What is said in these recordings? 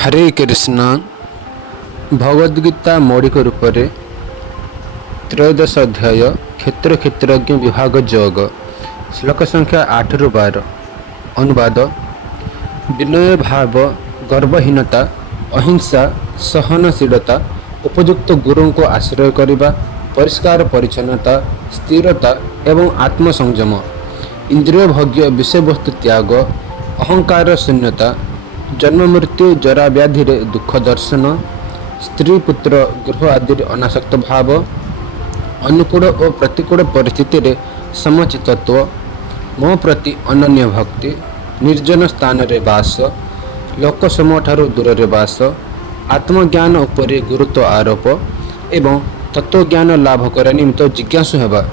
हरे कृष्ण भगवद्गीता मौलिक रूप से त्रयोदश अध्याय क्षेत्र क्षेत्रज्ञ विभाग योग श्लोक संख्या 8 ରୁ 12 अनुवाद विनय भाव गर्वहीनता अहिंसा सहनशीलता उपयुक्त गुरु को आश्रय करने परिष्कार परिच्छन्नता स्थिरता एवं आत्मसंयम इंद्रिय भोग्य विषय वस्तु त्याग अहंकार शून्यता जन्म मृत्यु जरा व्याधि दुख दर्शन स्त्री पुत्र गृह आदि अनासक्त भाव अनुकूल और प्रतिकूल परिस्थिति रे समचितत्व मो प्रति अनन्य भक्ति निर्जन स्थान रे वास लोक समूह ठारू दूर रे वास आत्मज्ञान उपरि गुरुत्व आरोप एवं तत्वज्ञान लाभ कर निमित्त जिज्ञासु हेबा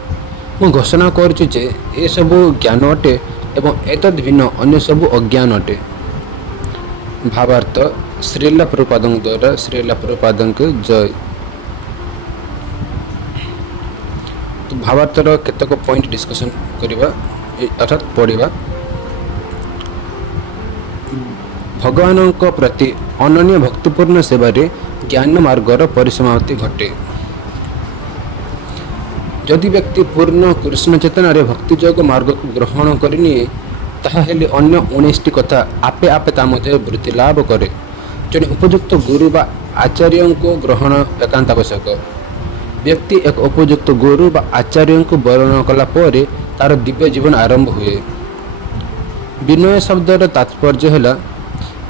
मु घोषणा करुछु जे ए सबु ज्ञान अटे एवं एतद् भिन्न अन्य सबु अज्ञान अटे। भावार्थ श्रीला प्रभुपादं द्वारा श्रीला प्रभुपादं के जय। तो भावार्थर केतक पॉइंट डिस्कशन करिबा अर्थात पढ़िबा। भगवान प्रति अनन्य भक्तिपूर्ण सेवा रे ज्ञान मार्गर परिसमाप्ति घटे। यदि व्यक्ति पूर्ण कृष्ण चेतना रे भक्ति योग मार्ग ग्रहण करनिए ताहेले अन्य 19टी कथा आपे आपे ता मध्य वृत्ति लाभ करे। जने उपयुक्त गुरु बा आचार्य को ग्रहण एकांत आवश्यक। व्यक्ति एक उपयुक्त गुरु बा आचार्य को वर्ण कला परे तार दिव्य जीवन आरंभ हुए। विनय शब्दर तात्पर्य है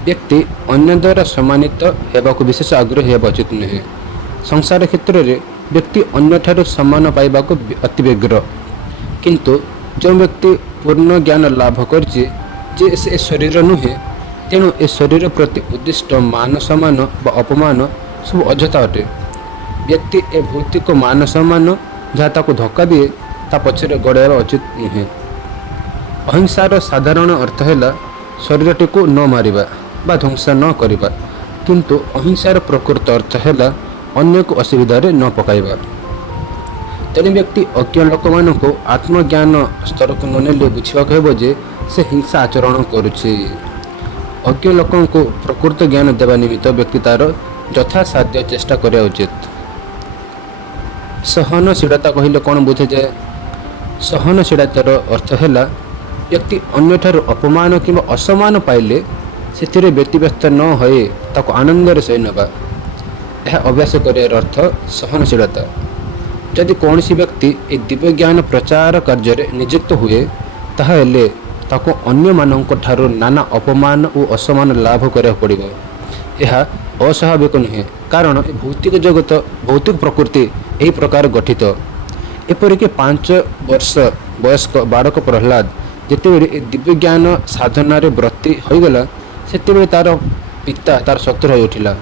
व्यक्ति अन्य द्वारा सम्मानित हेबाक विशेष आग्रह हेबा उचित नुहे। संसार क्षेत्र में व्यक्ति अन्य ठारू सम्मान पाइबाक अति व्यग्र, किंतु जो व्यक्ति पूर्ण ज्ञान लाभ करछि जे से शरीर नुहे तेणु ए शरीर प्रति उद्दिष्ट मान सम्मान व अपमान सब अजथा अटे। व्यक्ति ए भौतिक मान सम्मान जहाँ ताको धक्का दिए ता पछरे गड़ाइबा उचित नुहे। अहिंसार साधारण अर्थ है शरीरटी को न मारिबा बा ध्वंस न करिबा, किंतु अहिंसार प्रकृत अर्थ है अन्य को असुविधा न पकाइबा। तेणु व्यक्ति अज्ञ लोक मान को आत्मज्ञान स्तर को ननेले बुझा जे से हिंसा आचरण करुछि। अज्ञ लोक को प्रकृत ज्ञान देवा निमित्त व्यक्ति तार यथासाध्य चेष्टा करा उचित। सहनशीलता कहले कौन बुझे जाए? सहनशीलतार अर्थ है व्यक्ति अन्य ठारू अपमान कि असमान पाइले से व्यतिव्यस्त न होए ताको आनंदर सही नवा, यह अभ्यास कर अर्थ सहनशीलता। यदि कौन सी व्यक्ति ए दिव्य ज्ञान प्रचार कार्य नियुक्त हुए ताहेले ताको अन्य मानक ठारू नाना अपमान और असमान लाभ करा पड़िबो। यह अस्वाभाविक नुहे, कारण भौतिक जगत भौतिक प्रकृति यही प्रकार गठित। एपरिक 5 वर्ष वयस्क बालक प्रहलाद जितेबले दिव्य ज्ञान साधन व्रती होगला से तार पिता तार शत्रु हो उठिला।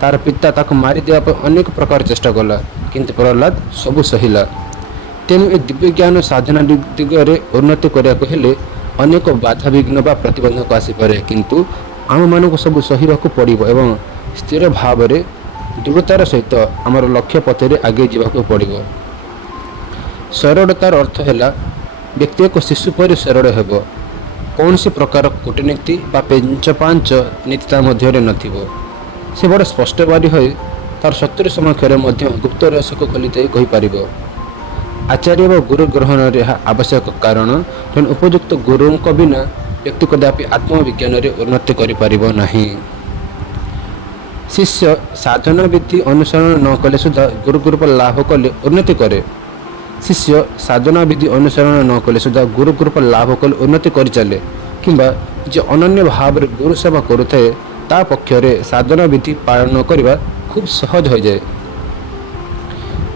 तार पिता ताको मारी देवा पर अनेक प्रकार चेष्टा कला, किंतु प्रहलाद सबु सहिला। तेणु ए दिव्य ज्ञान साधना दिगरे उन्नति करने हेले अनेक बाधा विघ्न बा प्रतिबंधक आसीपे, किंतु आम मानक सब सहिबाकू पड़िबो एवं स्थिर भाव रे दृढ़तार सहित आमर लक्ष्य पथरे आगे जावाकू पड़िबो। सरलतार अर्थ है व्यक्ति एक शिशु पर सरल हेबो। कौन सी प्रकार कूटनीति बा पेंच पांच नीति मध्य नथिबो। से बड़ स्पष्टवादी हो तार शत्रु समक्षर गुप्त रहस्य को खोली कहीपर। आचार्य व गुरु ग्रहण आवश्यक, कारण जन उपयुक्त गुरु बिना व्यक्ति कदापि आत्मविज्ञान उन्नति करें। शिष्य साधना विधि अनुसरण न कले सुधा गुरु कृपा लाभ कले उन्नति करे। शिष्य साधना विधि अनुसरण न कले सुधा गुरु कृपा लाभ कले उन्नति कर चले, किंबा जे अनन्य भाव गुरु सेवा करुए ता पक्षरे साधना विधि पालन करने खूब सहज हो जाए।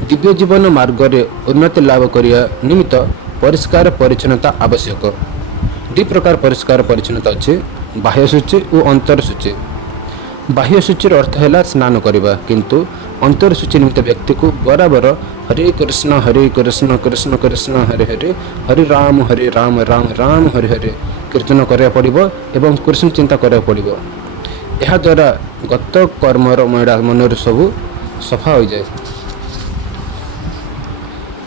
दिव्य जीवन मार्ग रे उन्नति लाभ करिया निमित्त परिष्कार परिच्छन्नता आवश्यक। 2 प्रकार परिष्कार परिच्छन्नता अच्छे, बाह्य शुचि और अंतर शुचि। बाह्य शुचिर अर्थ है स्नान करने, किंतु अंतर शुचि निमित्त व्यक्ति को बराबर हरे कृष्ण कृष्ण कृष्ण हरे हरे हरे राम राम राम हरे हरे कीर्तन करा पड़ो एवं कृष्ण चिंता करा पड़ो। यह द्वारा गत कर्मर मैड़ा मनर सबू सफा हो जाए।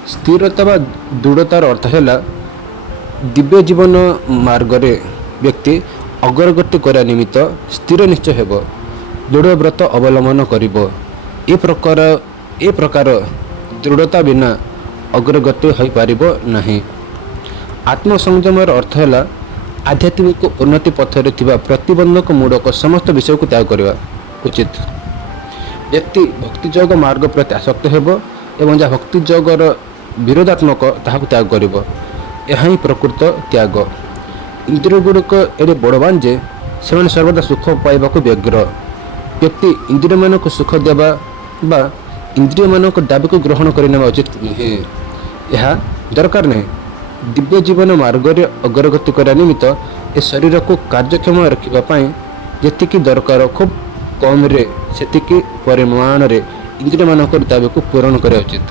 स्थिरता व दृढ़तार अर्थ है दिव्य जीवन मार्ग रे व्यक्ति अग्रगति करा निमित्त स्थिर निश्चय हेब। ଦୃଢ଼ ବ୍ରତ ଅବଲମ୍ବନ କରିବ। ଏ ପ୍ରକାର ଦୃଢ଼ତା ବିନା ଅଗ୍ରଗତି ହୋଇପାରିବ ନାହିଁ। ଆତ୍ମସଂଯମର ଅର୍ଥ ହେଲା ଆଧ୍ୟାତ୍ମିକ ଉନ୍ନତି ପଥରେ ଥିବା ପ୍ରତିବନ୍ଧକ ମୂଳକ ସମସ୍ତ ବିଷୟକୁ ତ୍ୟାଗ କରିବା ଉଚିତ। ବ୍ୟକ୍ତି ଭକ୍ତିଯୋଗ ମାର୍ଗ ପ୍ରତି ଆସକ୍ତ ହେବ ଏବଂ ଯାହା ଭକ୍ତିଯୋଗର ବିରୋଧାତ୍ମକ ତାହାକୁ ତ୍ୟାଗ କରିବ। ଏହା ହିଁ ପ୍ରକୃତ ତ୍ୟାଗ। ଇନ୍ଦ୍ରିୟ ଗୁଡ଼ିକ ଏଡ଼େ ବଳବାନ ଯେ ସେମାନେ ସର୍ବଦା ସୁଖ ପାଇବାକୁ ବ୍ୟଗ୍ର। ବ୍ୟକ୍ତି ଇନ୍ଦ୍ରିୟମାନଙ୍କୁ ସୁଖ ଦେବା ବା ଇନ୍ଦ୍ରିୟମାନଙ୍କ ଦାବିକୁ ଗ୍ରହଣ କରିନେବା ଉଚିତ ନୁହେଁ। ଏହା ଦରକାର ନାହିଁ। ଦିବ୍ୟ ଜୀବନ ମାର୍ଗରେ ଅଗ୍ରଗତି କରିବା ନିମିତ୍ତ ଏ ଶରୀରକୁ କାର୍ଯ୍ୟକ୍ଷମ ରଖିବା ପାଇଁ ଯେତିକି ଦରକାର ଖୁବ୍ କମ୍ରେ ସେତିକି ପରିମାଣରେ ଇନ୍ଦ୍ରିୟମାନଙ୍କର ଦାବିକୁ ପୂରଣ କରିବା ଉଚିତ।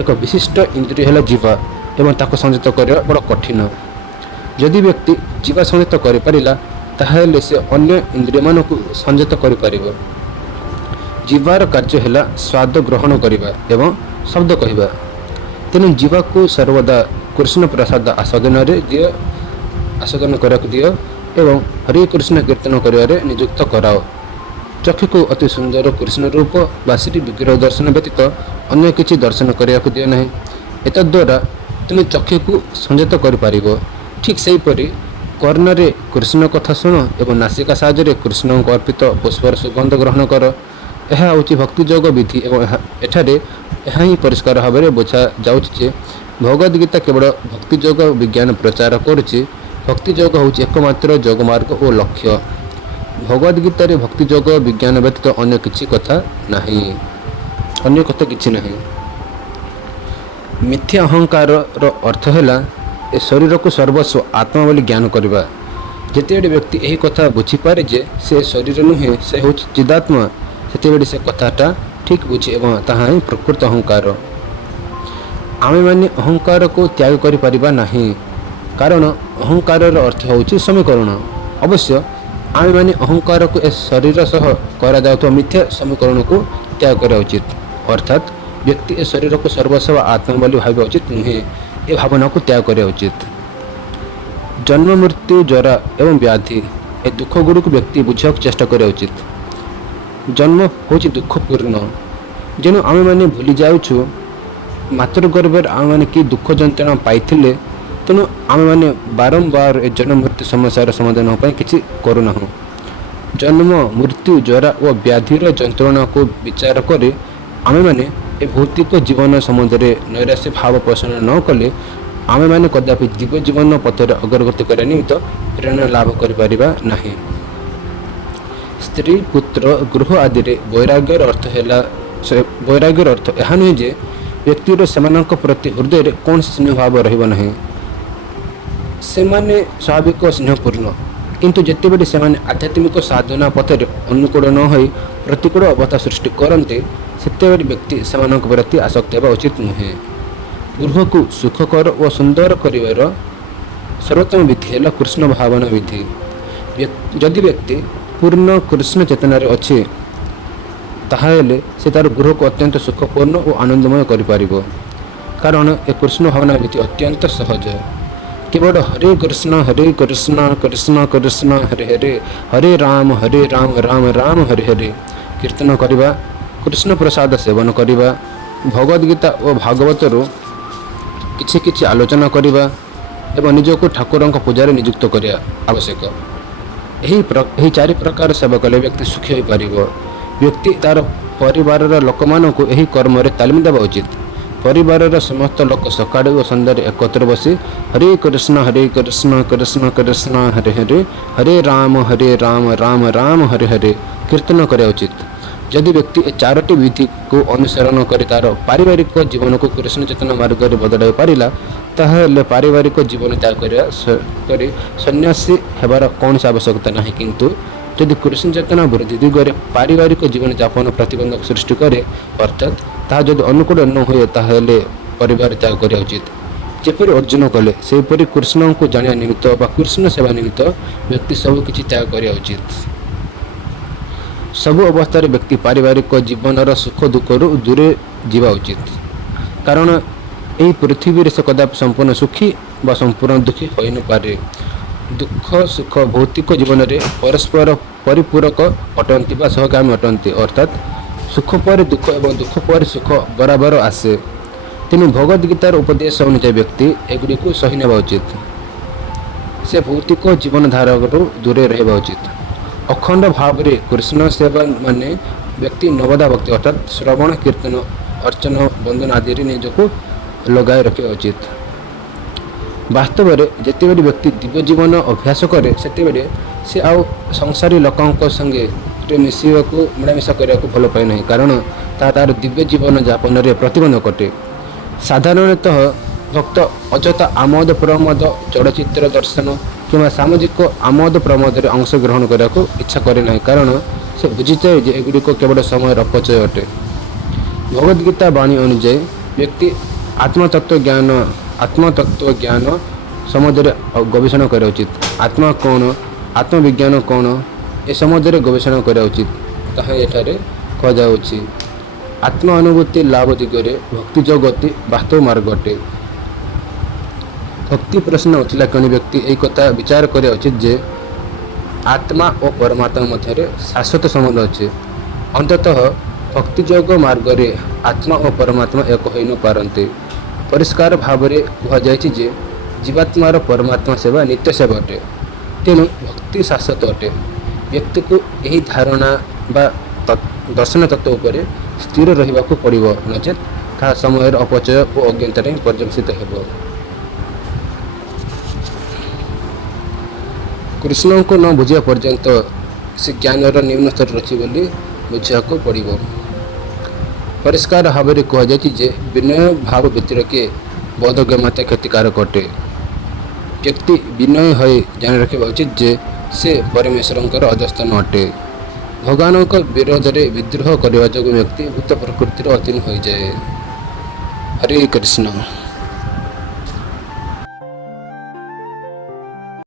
ଏକ ବିଶିଷ୍ଟ ଇନ୍ଦ୍ରିୟ ହେଲା ଜିହ୍ବା ଏବଂ ତାକୁ ସଂଯତ କରିବା ବଡ଼ କଠିନ। ଯଦି ବ୍ୟକ୍ତି ଜିହ୍ବା ସଂଯତ କରିପାରିଲା ତାହେଲେ ସେ ଅନ୍ୟ ଇନ୍ଦ୍ରିୟମାନଙ୍କୁ ସଂଯତ କରିପାରିବ। ଜିହ୍ବାର କାର୍ଯ୍ୟ ହେଲା ସ୍ୱାଦ ଗ୍ରହଣ କରିବା ଏବଂ ଶବ୍ଦ କହିବା। ତେଣୁ ଜିହ୍ବାକୁ ସର୍ବଦା କୃଷ୍ଣ ପ୍ରସାଦ ଆସ୍ୱାଦନ କରିବାକୁ ଦିଅ ଏବଂ ହରେ କୃଷ୍ଣ କୀର୍ତ୍ତନ କରିବାରେ ନିଯୁକ୍ତ କରାଅ। ଚକ୍ଷୁକୁ ଅତି ସୁନ୍ଦର କୃଷ୍ଣ ରୂପ ବା ଶ୍ରୀ ବିଗ୍ରହ ଦର୍ଶନ ବ୍ୟତୀତ ଅନ୍ୟ କିଛି ଦର୍ଶନ କରିବାକୁ ଦିଅ ନାହିଁ। ଏତଦ୍ୱାରା ତୁମେ ଚକ୍ଷୁକୁ ସଂଯତ କରିପାରିବ। ଠିକ୍ ସେହିପରି କର୍ଣ୍ଣରେ କୃଷ୍ଣ କଥା ଶୁଣ ଏବଂ ନାସିକା ସାହାଯ୍ୟରେ କୃଷ୍ଣଙ୍କୁ ଅର୍ପିତ ପୁଷ୍ପର ସୁଗନ୍ଧ ଗ୍ରହଣ କର। ଏହା ହେଉଛି ଭକ୍ତିଯୋଗ ବିଧି ଏବଂ ଏଠାରେ ଏହା ହିଁ ପରିଷ୍କାର ଭାବରେ ବୁଝାଯାଉଛି ଯେ ଭଗବଦ୍ ଗୀତା କେବଳ ଭକ୍ତିଯୋଗ ବିଜ୍ଞାନ ପ୍ରଚାର କରୁଛି। ଭକ୍ତିଯୋଗ ହେଉଛି ଏକମାତ୍ର ଯୋଗମାର୍ଗ ଓ ଲକ୍ଷ୍ୟ। ଭଗବଦ୍ ଗୀତାରେ ଭକ୍ତିଯୋଗ ବିଜ୍ଞାନ ବ୍ୟତୀତ ଅନ୍ୟ କିଛି କଥା ନାହିଁ। ମିଥ୍ୟା ଅହଙ୍କାରର ଅର୍ଥ ହେଲା ଏ ଶରୀରକୁ ସର୍ବସ୍ୱ ଆତ୍ମା ବୋଲି ଜ୍ଞାନ କରିବା। ଯେତେବେଳେ ବ୍ୟକ୍ତି ଏହି କଥା ବୁଝିପାରେ ଯେ ସେ ଶରୀର ନୁହେଁ, ସେ ହେଉଛି ଚିଦାତ୍ମା, ସେତେବେଳେ ସେ କଥାଟା ଠିକ୍ ବୁଝେ ଏବଂ ତାହା ହିଁ ପ୍ରକୃତ ଅହଙ୍କାର। ଆମେମାନେ ଅହଙ୍କାରକୁ ତ୍ୟାଗ କରିପାରିବା ନାହିଁ, କାରଣ ଅହଙ୍କାରର ଅର୍ଥ ହେଉଛି ସମୀକରଣ। ଅବଶ୍ୟ ଆମେମାନେ ଅହଙ୍କାରକୁ ଏ ଶରୀର ସହ କରାଯାଉଥିବା ମିଥ୍ୟା ସମୀକରଣକୁ ତ୍ୟାଗ କରିବା ଉଚିତ। ଅର୍ଥାତ୍ ବ୍ୟକ୍ତି ଏ ଶରୀରକୁ ସର୍ବସ୍ୱ ଆତ୍ମା ବୋଲି ଭାବିବା ଉଚିତ ନୁହେଁ, ଏ ଭାବନାକୁ ତ୍ୟାଗ କରିବା ଉଚିତ। ଜନ୍ମ ମୃତ୍ୟୁ ଜରା ଏବଂ ବ୍ୟାଧି ଏ ଦୁଃଖ ଗୁଡ଼ିକୁ ବ୍ୟକ୍ତି ବୁଝିବାକୁ ଚେଷ୍ଟା କରିବା ଉଚିତ। ଜନ୍ମ ହେଉଛି ଦୁଃଖପୂର୍ଣ୍ଣ। ଯେଣୁ ଆମେମାନେ ଭୁଲି ଯାଉଛୁ ମାତୃଗର୍ଭରେ ଆମେମାନେ କି ଦୁଃଖ ଯନ୍ତ୍ରଣା ପାଇଥିଲେ, ତେଣୁ ଆମେମାନେ ବାରମ୍ବାର ଏ ଜନ୍ମ ମୃତ୍ୟୁ ସମସ୍ୟାର ସମାଧାନ ପାଇଁ କିଛି କରୁନାହୁଁ। ଜନ୍ମ ମୃତ୍ୟୁ ଜରା ଓ ବ୍ୟାଧିର ଯନ୍ତ୍ରଣାକୁ ବିଚାର କରି ଆମେମାନେ ଏ ଭୌତିକ ଜୀବନ ସମ୍ବନ୍ଧରେ ନୈରାଶ୍ୟ ଭାବ ପୋଷଣ ନ କଲେ ଆମେମାନେ କଦାପି ଦିବ୍ୟ ଜୀବନ ପଥରେ ଅଗ୍ରଗତି କରିବା ନିମିତ୍ତ ପ୍ରେରଣା ଲାଭ କରିପାରିବା ନାହିଁ। ସ୍ତ୍ରୀ ପୁତ୍ର ଗୃହ ଆଦିରେ ବୈରାଗ୍ୟର ଅର୍ଥ ଏହା ନୁହେଁ ଯେ ବ୍ୟକ୍ତିର ସେମାନଙ୍କ ପ୍ରତି ହୃଦୟରେ କୌଣସି ସ୍ନେହ ଭାବ ରହିବ ନାହିଁ। ସେମାନେ ସ୍ୱାଭାବିକ ସ୍ନେହପୂର୍ଣ୍ଣ, କିନ୍ତୁ ଯେତେବେଳେ ସେମାନେ ଆଧ୍ୟାତ୍ମିକ ସାଧନା ପଥରେ ଅନୁକୂଳ ନ ହୋଇ ପ୍ରତିକୂଳ ଅବସ୍ଥା ସୃଷ୍ଟି କରନ୍ତି, ସେତେବେଳେ ବ୍ୟକ୍ତି ସେମାନଙ୍କ ପ୍ରତି ଆସକ୍ତ ହେବା ଉଚିତ ନୁହେଁ। ଗୃହକୁ ସୁଖକର ଓ ସୁନ୍ଦର କରିବାର ସର୍ବୋତ୍ତମ ବିଧି ହେଲା କୃଷ୍ଣ ଭାବନା ବିଧି। ଯଦି ବ୍ୟକ୍ତି ପୂର୍ଣ୍ଣ କୃଷ୍ଣ ଚେତନାରେ ଅଛି, ତାହେଲେ ସେ ତାର ଗୃହକୁ ଅତ୍ୟନ୍ତ ସୁଖପୂର୍ଣ୍ଣ ଓ ଆନନ୍ଦମୟ କରିପାରିବ। କାରଣ ଏ କୃଷ୍ଣ ଭାବନା ବିଧି ଅତ୍ୟନ୍ତ ସହଜ। କେବଳ ହରେ କୃଷ୍ଣ କୃଷ୍ଣ କୃଷ୍ଣ ହରେ ହରେ, ହରେ ରାମ ରାମ ରାମ ହରେ ହରେ କୀର୍ତ୍ତନ କରିବା, କୃଷ୍ଣ ପ୍ରସାଦ ସେବନ କରିବା, ଭଗବଦ୍ ଗୀତା ଓ ଭାଗବତରୁ କିଛି ଆଲୋଚନା କରିବା ଏବଂ ନିଜକୁ ଠାକୁରଙ୍କ ପୂଜାରେ ନିଯୁକ୍ତ କରିବା ଆବଶ୍ୟକ। ଏହି ଚାରି ପ୍ରକାର ସେବା କଲେ ବ୍ୟକ୍ତି ସୁଖୀ ହୋଇପାରିବ। ବ୍ୟକ୍ତି ତାର ପରିବାରର ଲୋକମାନଙ୍କୁ ଏହି କର୍ମରେ ତାଲିମ ଦେବା ଉଚିତ। ପରିବାରର ସମସ୍ତ ଲୋକ ସକାଳେ ଓ ସନ୍ଧ୍ୟାରେ ଏକତ୍ର ବସି ହରେ କୃଷ୍ଣ କୃଷ୍ଣ କୃଷ୍ଣ ହରେ ହରେ, ହରେ ରାମ ରାମ ରାମ ହରେ ହରେ କୀର୍ତ୍ତନ କରିବା ଉଚିତ। ଯଦି ବ୍ୟକ୍ତି ଏ ଚାରୋଟି ବିଧିକୁ ଅନୁସରଣ କରି ତାର ପାରିବାରିକ ଜୀବନକୁ କୃଷ୍ଣ ଚେତନା ମାର୍ଗରେ ବଦଳାଇ ପାରିଲା, ତାହେଲେ ପାରିବାରିକ ଜୀବନ ତ୍ୟାଗ କରି ସନ୍ନ୍ୟାସୀ ହେବାର କୌଣସି ଆବଶ୍ୟକତା ନାହିଁ। କିନ୍ତୁ ଯଦି କୃଷ୍ଣ ଚେତନା ବୃଦ୍ଧି ଦିଗରେ ପାରିବାରିକ ଜୀବନ ଯାପନ ପ୍ରତିବନ୍ଧକ ସୃଷ୍ଟି କରେ, ଅର୍ଥାତ୍ ତାହା ଯଦି ଅନୁକୂଳ ନ ହୁଏ, ତାହେଲେ ପରିବାର ତ୍ୟାଗ କରିବା ଉଚିତ। ଯେପରି ଅର୍ଜୁନ କଲେ, ସେହିପରି କୃଷ୍ଣଙ୍କୁ ଜାଣିବା ନିମିତ୍ତ ବା କୃଷ୍ଣ ସେବା ନିମିତ୍ତ ବ୍ୟକ୍ତି ସବୁ କିଛି ତ୍ୟାଗ କରିବା ଉଚିତ। ସବୁ ଅବସ୍ଥାରେ ବ୍ୟକ୍ତି ପାରିବାରିକ ଜୀବନର ସୁଖ ଦୁଃଖରୁ ଦୂରେ ଯିବା ଉଚିତ, କାରଣ ଏହି ପୃଥିବୀରେ ସେ କଦାପି ସମ୍ପୂର୍ଣ୍ଣ ସୁଖୀ ବା ସମ୍ପୂର୍ଣ୍ଣ ଦୁଃଖୀ ହୋଇନପାରେ। ଦୁଃଖ ସୁଖ ଭୌତିକ ଜୀବନରେ ପରସ୍ପର ପରିପୂରକ ଅଟନ୍ତି ବା ସହଗାମୀ ଅଟନ୍ତି, ଅର୍ଥାତ୍ ସୁଖ ପରେ ଦୁଃଖ ଏବଂ ଦୁଃଖ ପରେ ସୁଖ ବରାବର ଆସେ। ତେଣୁ ଭଗବଦ୍ ଗୀତାର ଉପଦେଶ ଅନୁଯାୟୀ ବ୍ୟକ୍ତି ଏଗୁଡ଼ିକୁ ସହି ନେବା ଉଚିତ। ସେ ଭୌତିକ ଜୀବନଧାରାରୁ ଦୂରେଇ ରହିବା ଉଚିତ। ଅଖଣ୍ଡ ଭାବରେ କୃଷ୍ଣ ସେବା ମାନେ ବ୍ୟକ୍ତି ନବଦା ଭକ୍ତି ଅର୍ଥାତ୍ ଶ୍ରବଣ କୀର୍ତ୍ତନ ଅର୍ଚ୍ଚନ ବନ୍ଦନ ଆଦିରେ ନିଜକୁ ଲଗାଇ ରଖିବା ଉଚିତ। ବାସ୍ତବରେ ଯେତେବେଳେ ବ୍ୟକ୍ତି ଦିବ୍ୟ ଜୀବନ ଅଭ୍ୟାସ କରେ ସେତେବେଳେ ସେ ଆଉ ସଂସାରୀ ଲୋକଙ୍କ ସଙ୍ଗେ ମିଳାମିଶା କରିବାକୁ ଭଲ ପାଏ ନାହିଁ, କାରଣ ତାହା ତା'ର ଦିବ୍ୟ ଜୀବନ ଯାପନରେ ପ୍ରତିବନ୍ଧକ ଅଟେ। ସାଧାରଣତଃ ଭକ୍ତ ଅଯଥା ଆମୋଦ ପ୍ରମୋଦ ଚଳଚ୍ଚିତ୍ର ଦର୍ଶନ କିମ୍ବା ସାମାଜିକ ଆମୋଦ ପ୍ରମୋଦରେ ଅଂଶଗ୍ରହଣ କରିବାକୁ ଇଚ୍ଛା କରେ ନାହିଁ, କାରଣ ସେ ବୁଝିଥାଏ ଯେ ଏଗୁଡ଼ିକ କେବଳ ସମୟର ଅପଚୟ ଅଟେ। ଭଗବଦ୍ ଗୀତା ବାଣୀ ଅନୁଯାୟୀ ବ୍ୟକ୍ତି ଆତ୍ମତତ୍ତ୍ୱ ଜ୍ଞାନ ସମ୍ବନ୍ଧରେ ଗବେଷଣା କରିବା ଉଚିତ। ଆତ୍ମା କ'ଣ, ଆତ୍ମବିଜ୍ଞାନ କ'ଣ ଏ ସମ୍ବନ୍ଧରେ ଗବେଷଣା କରିବା ଉଚିତ। ତାହା ଏଠାରେ କୁହାଯାଉଛି। ଆତ୍ମ ଅନୁଭୂତି ଲାଭ ଦିଗରେ ଭକ୍ତି ଯୋଗ ଅତି ବାସ୍ତବ ମାର୍ଗ ଅଟେ। ଭକ୍ତି ପ୍ରଶ୍ନ ଉଠିଲା କ୍ଷଣି ବ୍ୟକ୍ତି ଏହି କଥା ବିଚାର କରିବା ଉଚିତ ଯେ ଆତ୍ମା ଓ ପରମାତ୍ମା ମଧ୍ୟରେ ଶାଶ୍ୱତ ସମ୍ବନ୍ଧ ଅଛି। ଅନ୍ତତଃ ଭକ୍ତିଯୋଗ ମାର୍ଗରେ ଆତ୍ମା ଓ ପରମାତ୍ମା ଏକ ହୋଇ ନ ପାରନ୍ତି। ପରିଷ୍କାର ଭାବରେ କୁହାଯାଇଛି ଯେ ଜୀବାତ୍ମାର ପରମାତ୍ମା ସେବା ନିତ୍ୟ ସେବା ଅଟେ। ତେଣୁ ଭକ୍ତି ଶାଶ୍ୱତ ଅଟେ। ବ୍ୟକ୍ତିକୁ ଏହି ଧାରଣା ବା ଦର୍ଶନ ତତ୍ତ୍ୱ ଉପରେ ସ୍ଥିର ରହିବାକୁ ପଡ଼ିବ, ନଚେତ୍ ତାହା ସମୟର ଅପଚୟ ଓ ଅଜ୍ଞାନତାରେ ହିଁ ପର୍ଯ୍ୟବେସିତ ହେବ। କୃଷ୍ଣଙ୍କୁ ନ ବୁଝିବା ପର୍ଯ୍ୟନ୍ତ ସେ ଜ୍ଞାନର ନିମ୍ନ ସ୍ତରରେ ଅଛି ବୋଲି ବୁଝିବାକୁ ପଡ଼ିବ। ପରିଷ୍କାର ଭାବରେ କୁହାଯାଇଛି ଯେ ବିନୟ ଭାବ ବ୍ୟତିରେକେ ବୋଧଗମ୍ୟତା କ୍ଷତିକାରକ ଅଟେ। ବ୍ୟକ୍ତି ବିନୟ ହୋଇ ଜାଣି ରଖିବା ଉଚିତ ଯେ ସେ ପରମେଶ୍ୱରଙ୍କର ଅଧସ୍ଥାନ ଅଟେ। ଭଗବାନଙ୍କ ବିରୋଧରେ ବିଦ୍ରୋହ କରିବା ଯୋଗୁଁ ବ୍ୟକ୍ତି ଭୂତ ପ୍ରକୃତିର ଅଧୀନ ହୋଇଯାଏ। ହରେ କୃଷ୍ଣ।